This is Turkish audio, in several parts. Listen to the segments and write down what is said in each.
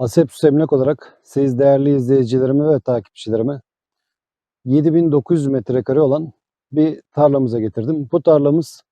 Asepsus Emlak olarak siz değerli izleyicilerime ve takipçilerime 7900 metrekare olan bir tarlamıza getirdim. Bu tarlamız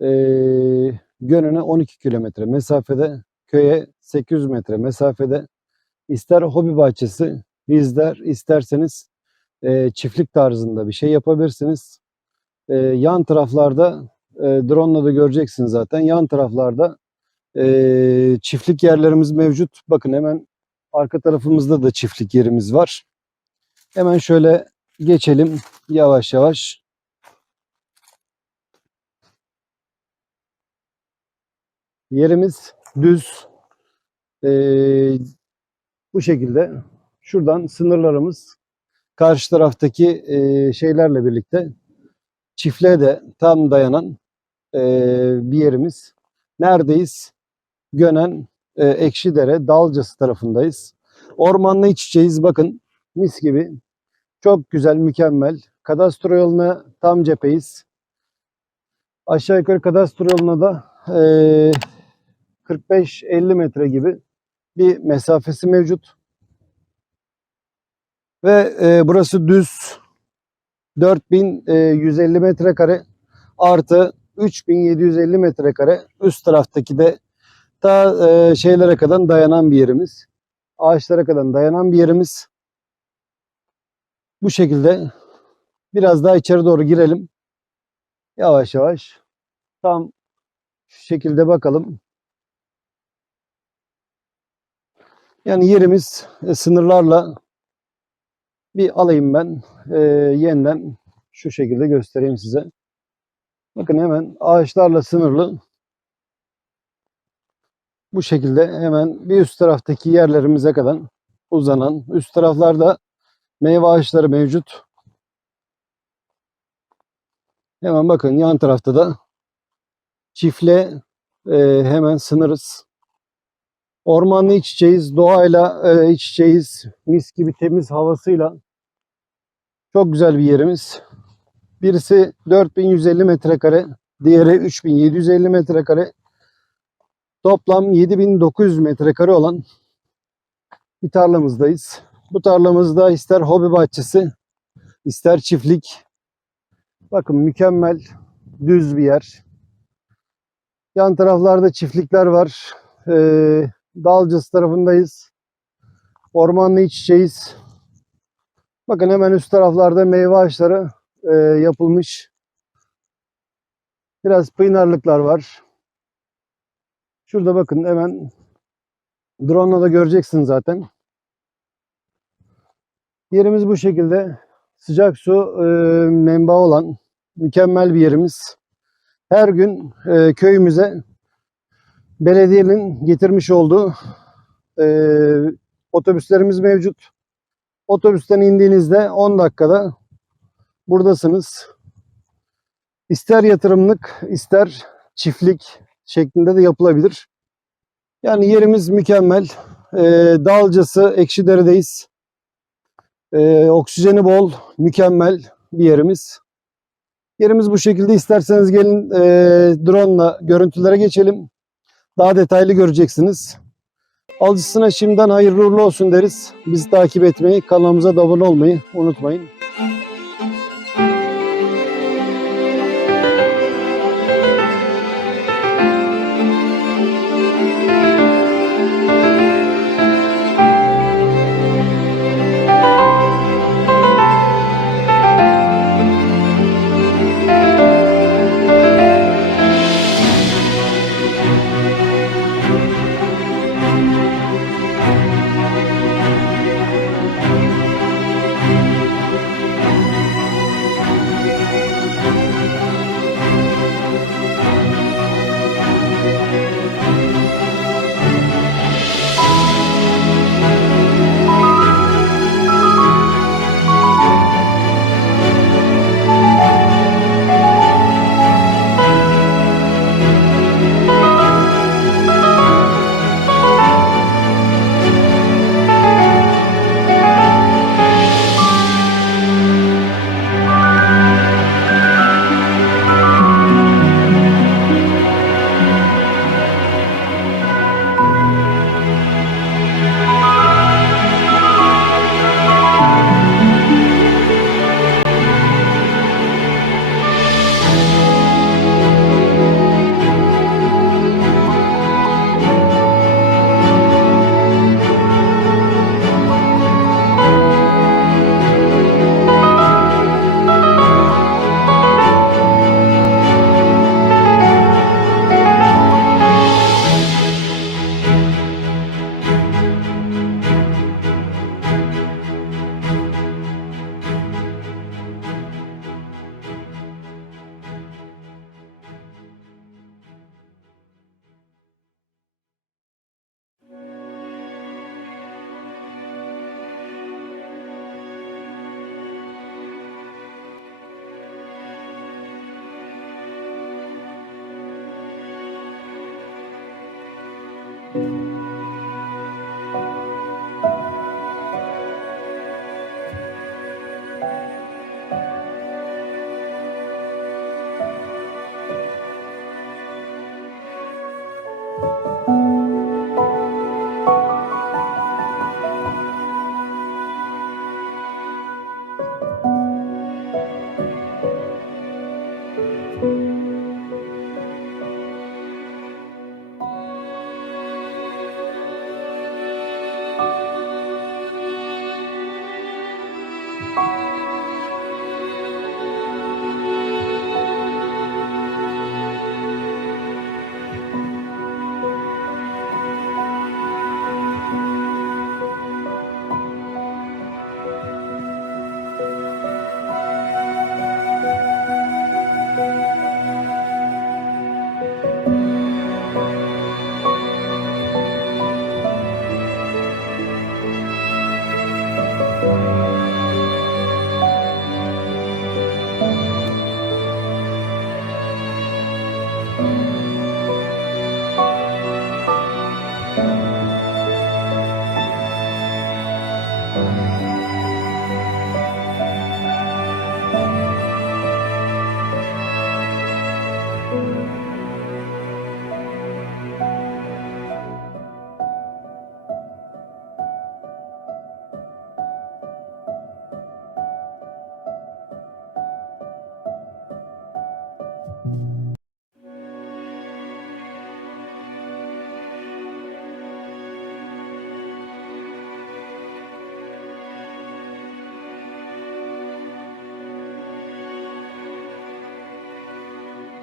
eee Gönen'e 12 kilometre mesafede, köye 800 metre mesafede. İster hobi bahçesi, izler, isterseniz eee, çiftlik tarzında bir şey yapabilirsiniz. Eee, yan taraflarda e, drone'la da göreceksiniz zaten. Yan taraflarda e, çiftlik yerlerimiz mevcut. Bakın hemen arka tarafımızda da çiftlik yerimiz var. Hemen şöyle geçelim yavaş yavaş. Yerimiz düz. E, bu şekilde. Şuradan sınırlarımız karşı taraftaki e, şeylerle birlikte çiftliğe de tam dayanan e, bir yerimiz. Neredeyiz? Gönen e, Ekşidere, Dalcası tarafındayız. Ormanla iç içeyiz. Bakın mis gibi. Çok güzel, mükemmel. Kadastro yoluna tam cepheyiz. Aşağı yukarı kadastro yoluna da e, 45-50 metre gibi bir mesafesi mevcut. Ve e, burası düz 4150 metrekare artı 3750 metrekare üst taraftaki de ta e, şeylere kadar dayanan bir yerimiz. Ağaçlara kadar dayanan bir yerimiz. Bu şekilde biraz daha içeri doğru girelim. Yavaş yavaş. Tam şu şekilde bakalım. Yani yerimiz e, sınırlarla bir alayım ben. E, yeniden şu şekilde göstereyim size. Bakın hemen ağaçlarla sınırlı. Bu şekilde hemen bir üst taraftaki yerlerimize kadar uzanan üst taraflarda meyve ağaçları mevcut. Hemen bakın yan tarafta da çiftle e, hemen sınırız. Ormanla iç içeyiz, doğayla e, iç içeyiz. Mis gibi temiz havasıyla çok güzel bir yerimiz. Birisi 4150 metrekare, diğeri 3750 metrekare. Toplam 7900 metrekare olan bir tarlamızdayız. Bu tarlamızda ister hobi bahçesi, ister çiftlik. Bakın mükemmel düz bir yer. Yan taraflarda çiftlikler var. Ee, Dalcası tarafındayız. Ormanla iç içeyiz. Bakın hemen üst taraflarda meyve ağaçları e, yapılmış. Biraz pınarlıklar var. Şurada bakın hemen drone'la da göreceksin zaten. Yerimiz bu şekilde. Sıcak su e, menbaı olan mükemmel bir yerimiz. Her gün e, köyümüze belediyenin getirmiş olduğu e, otobüslerimiz mevcut. Otobüsten indiğinizde 10 dakikada buradasınız. İster yatırımlık, ister çiftlik şeklinde de yapılabilir. Yani yerimiz mükemmel. E, Dalcası, Ekşidere'deyiz. E, oksijeni bol, mükemmel bir yerimiz. Yerimiz bu şekilde. İsterseniz gelin e, drone'la görüntülere geçelim. Daha detaylı göreceksiniz. Alıcısına şimdiden hayırlı uğurlu olsun deriz. Bizi takip etmeyi, kanalımıza da abone olmayı unutmayın.